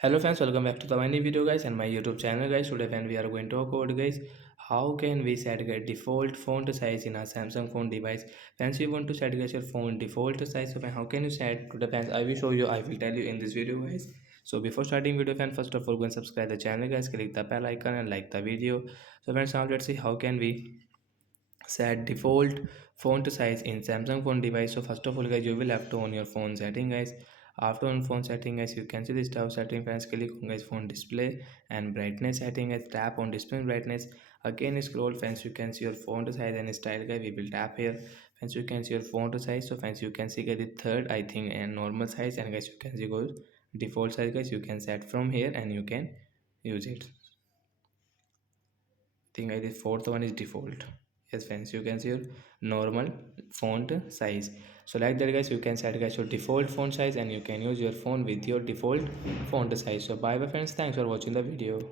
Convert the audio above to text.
Hello friends, welcome back to the new video guys and my YouTube channel guys. Today when we are going to talk about guys, how can we set a default font size in our Samsung phone device. Friends, you want to set guys your phone default size, so how can you set to the fans? I will show you, I will tell you in this video guys. So before starting video fan, first of all go and subscribe the channel guys, click the bell icon and like the video. So friends, now let's see how can we set default font size in Samsung phone device. So first of all guys, you will have to on your phone setting guys. After on phone setting guys, you can see this tab setting. Friends, click on guys phone display and brightness setting guys, tap on display brightness. Again scroll friends, you can see your font size and style guys. We will tap here. Friends, you can see your font size. So friends, you can see guys the third I think and normal size, and guys you can see go default size guys. You can set from here and you can use it. Think I this fourth one is default. Yes friends, you can see your normal font size. So like that guys, you can set guys your default font size and you can use your phone with your default font size. So bye bye friends, thanks for watching the video.